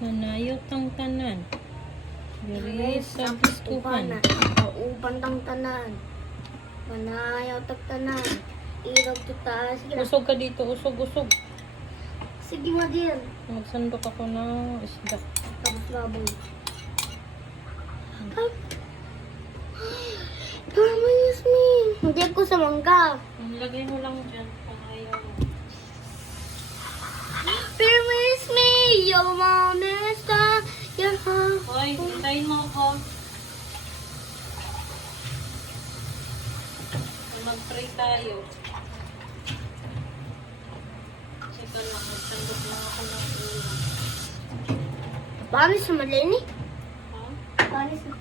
Nanayaw tang tanan. Diri sa biskuhan. Uban tang tanan. Manayaw tag tanan. Ilaw kita. Sige na. Usog ka dito, usog. Sige mo din. Magsandok ako ng isda. Tapos baboy. Ay. Promise me. Hindi ako sa mangga. Lagay mo lang dyan kung ayaw mo. Promise me. Your mom is your home. Hoy, hintayin mo ako. Mag-pray tayo. Teka lang, magsandok lang ako ng ulam. Paano sa malini? Ha? Paano sa...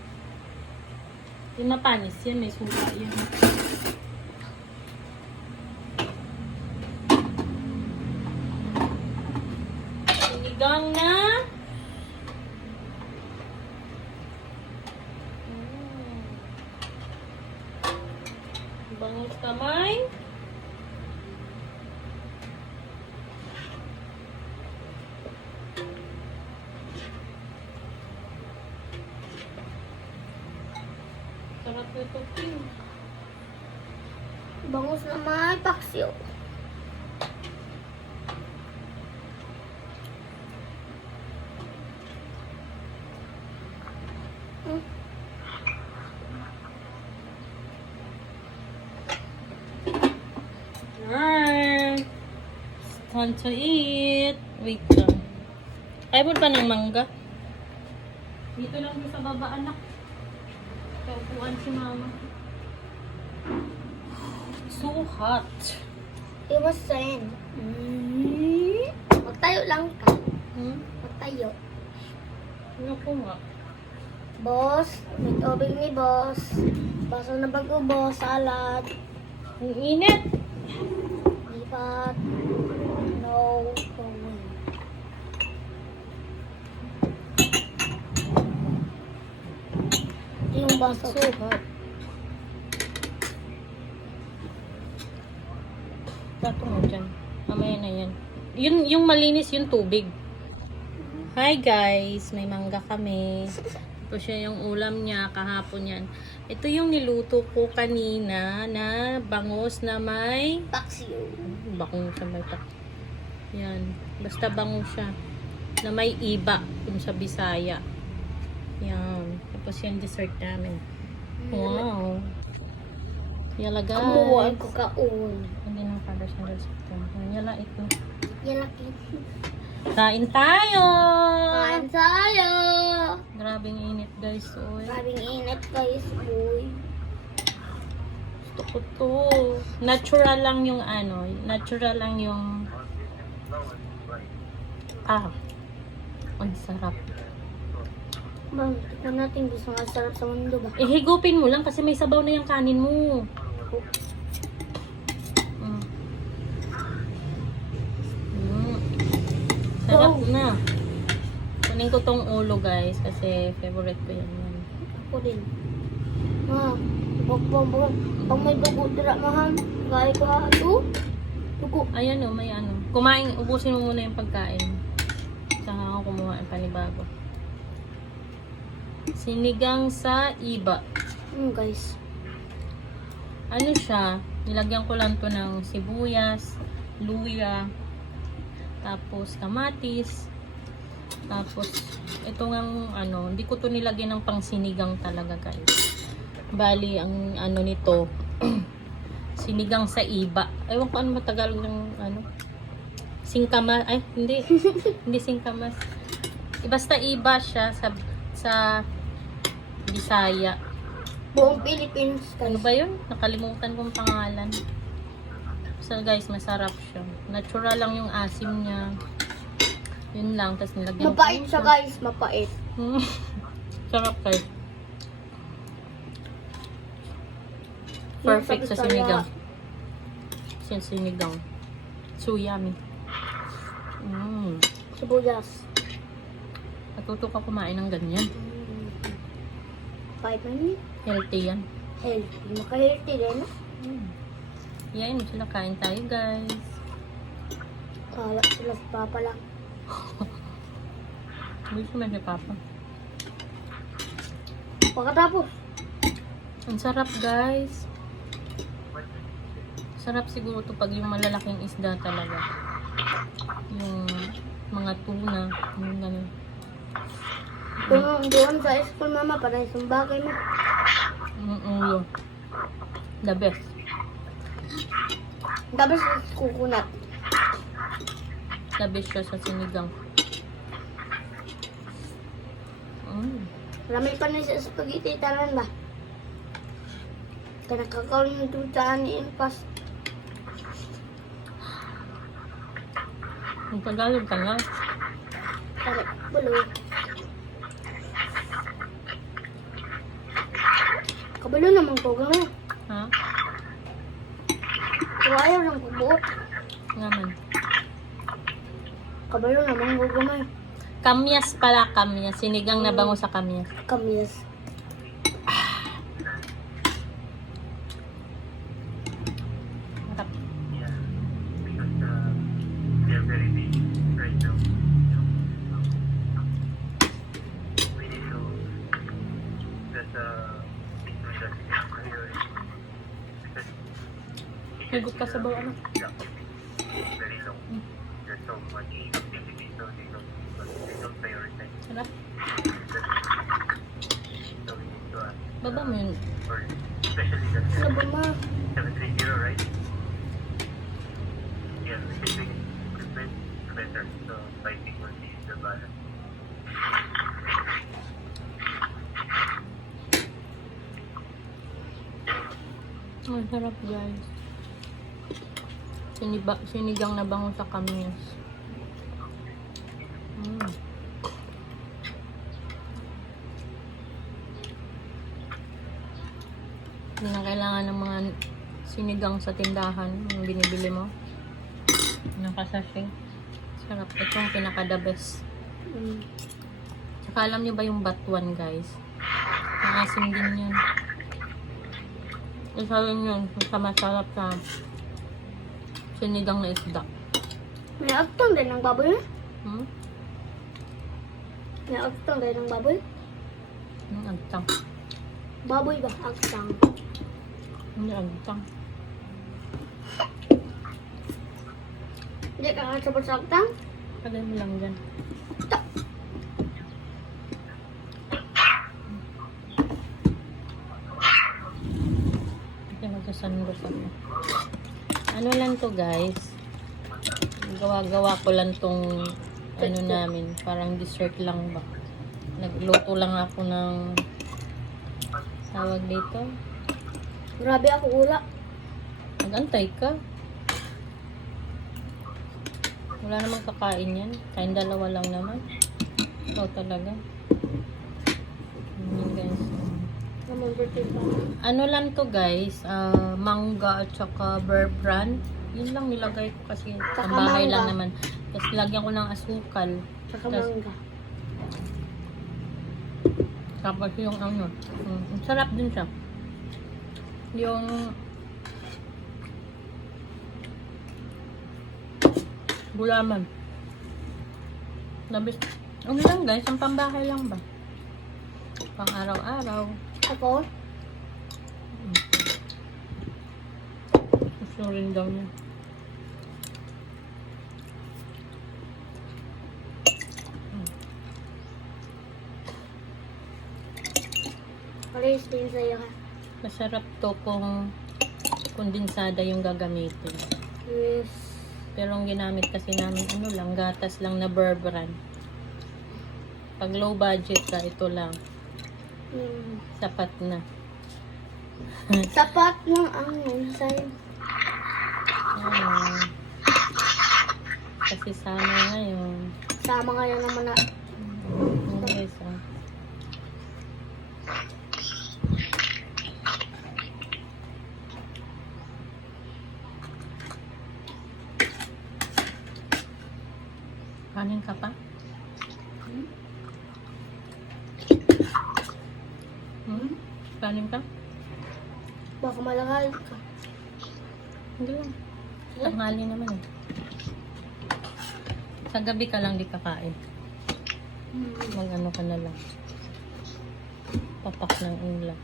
Di mapanis yan, may suka yan. Sinigang na. Bangus kamay. Sarap nito, Kim. Bangus na may paksyo. Alright. It's time to eat. Wait lang. Ayaw pa ng mangga. Dito lang doon sa baba, anak. Kaupuan si mama. So hot. It was saying. Magtayo lang ka. Magtayo. Ano po nga? Boss, may tubig ni boss. Baso na bago boss, salad. Ang init. Lipat. No going. Yung baso. So hot. Plato mo dyan. Mamaya na yan. Yung malinis yung tubig. Hi guys, may mangga kami. Ito siya yung ulam niya kahapon yan. Ito yung niluto ko kanina na bangus na may Paksyo. bangus siya may pak. Yan, basta bangus siya na may iba dun sa Bisaya. Yan, tapos yung dessert namin. Wow. Yala guys. Kamuwaan ko kaon. Hindi na para siya dessert. Yala ito. Yan laki. Kain tayo! Kain tayo. Grabing init guys. Oy. Maraming init guys, boy. Gusto ko to. Natural lang yung ano. Natural lang yung... Ang sarap. Bang, tignan natin gusto nga sarap sa mundo ba? Higupin mo lang kasi may sabaw na yung kanin mo. Sarap na. Kunin ko tong ulo guys kasi favorite ko yan. Ako din. Pag may dugo dira mahal, gaya ko ito. Dugo. Ayan o, may ano. Kumain, ubusin mo muna yung pagkain. Saka ako kumuha ng panibago. Sinigang sa iba. Guys. Ano siya? Nilagyan ko lang to ng sibuyas, luya, tapos kamatis, tapos ito ngang ano, hindi ko to nilagyan ng pangsinigang talaga guys. Bali, ang ano nito, sinigang sa iba. Ewan ko ano matagal ng ano, singkamas, ay hindi, hindi singkamas. Basta iba siya sa Bisaya. Buong Philippines guys. Ano ba yun? Nakalimutan kong pangalan. So guys, masarap siya. Natural lang yung asim niya. Yun lang. Tapos nilagyan Mapait siya guys, mapait. Sarap guys. Perfect sa sinigang. Sinigang. So yummy. Sibuyas. Natuto ka kumain ng ganyan. Pait na yun. Healthy yan. Healthy. Maka-healthy rin. Yan, sila kain tayo guys. Kala sila sa papa lang. Gusto mo si Papa. Pagkatapos, Ang sarap, guys. Sarap siguro to pag yung malalaking isda talaga. Yung mga tuna, yung ganun. doon sa school mama, para isang bagay mo. Yun. The best. Tapos kukunat. The best siya sa sinigang. Ramay pa na sa spaghetti, taran ba? Kanakakaon mo doon sa aniin pas. Ang Tagalog ka na. Tara, bulo. Kabalo naman ko gano'n. Ha? Kung ayaw lang ko buot. Nga man. Kabalo naman ko gano'n. Kamyas pala, kamyas. Sinigang na bango sa kamyas. Kamis. Sarap. Yeah, because they're very busy right now. We need to that because Hugot ka sa bawah, ano? very low. There's so much activity, so they don't prioritize. Sarap. So we need to Baba mo yun. for especially that Ano ba ma? 730, right? Yeah, shipping equipment better, so fighting will be the balance. Ang sarap, guys. Sinigang na bango sa kamyas. Hindi na kailangan ng mga sinigang sa tindahan yung binibili mo. Nakasashe. Sarap. Ito ang pinaka-the best. Saka alam niyo ba yung batuan, guys? Maasim din yan. Isa rin yun. Masarap sa sinigang na isda. May agtang din ng baboy na? Hmm? May agtang din ng baboy? Yung agtang. Baboy ba? Agtang. Hindi agtang. Hindi ka kasabot sa agtang? Tagay mo lang dyan. Kasi magsasandos ako. Ano lang to, guys. Gawa-gawa ko lang tong ano namin. Parang dessert lang ba. Nagluto lang ako ng tawag dito. Grabe ako ula. Nag-antay ka. Wala namang kakain yan. Kain dalawa lang naman. Ikaw talaga. Yun, guys. Naman birthday pa. Ano lang to, guys. Mangga at saka bear brand. Yun lang nilagay ko kasi Saka ang bahay mangga. lang naman. Tapos lagyan ko ng asukal. Saka Tas- mangga. Tapos yung ano. Ang sarap din siya. Yung gulaman. Labis. Ano lang, guys. Ang pambahay lang ba? Pang araw-araw. Ako? Gusto rin daw niya. Paris din sa'yo ka. Masarap to kung kondensada yung gagamitin. Yes. Pero ang ginamit kasi namin, ano lang, gatas lang na Burberry. Pag low budget ka, ito lang. Sapat na. Sapat ng ano sa'yo. Ayan. Kasi sana ngayon. Sama ngayon naman na. Ano guys, ah. Kanin ka pa? Kanin ka? Baka malakal ka. Hindi lang. Tanghali naman eh. Sa gabi ka lang di kakain. Mag-ano ka na lang. Papak ng ulam.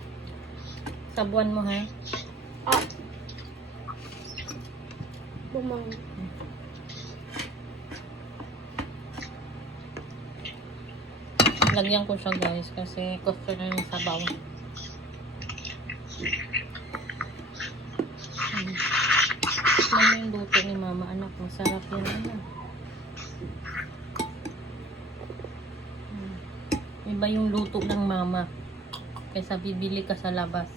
Sabuan mo ha. Ah. Bumang. Lagyan ko siya guys kasi gusto na yung sabaw. Ano yung luto ni mama anak? Masarap yun ano. Iba yung luto ng mama kaysa bibili ka sa labas.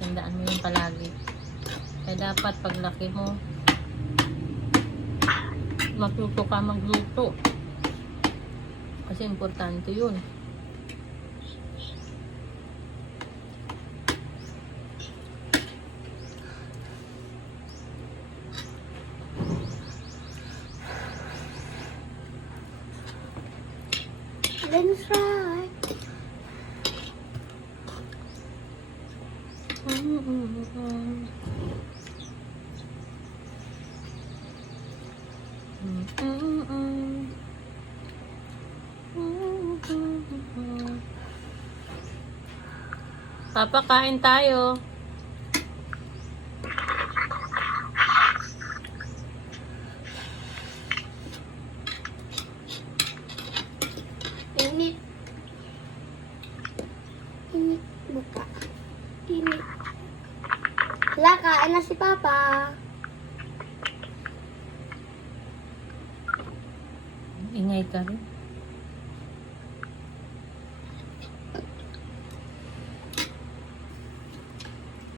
Tandaan mo yun palagi. Kaya dapat paglaki mo matuto ka magluto. Kasi importante yun. Then try. Papa, kain tayo. Init. Init buka. Init. Wala, kain na si Papa. Ingay ka rin.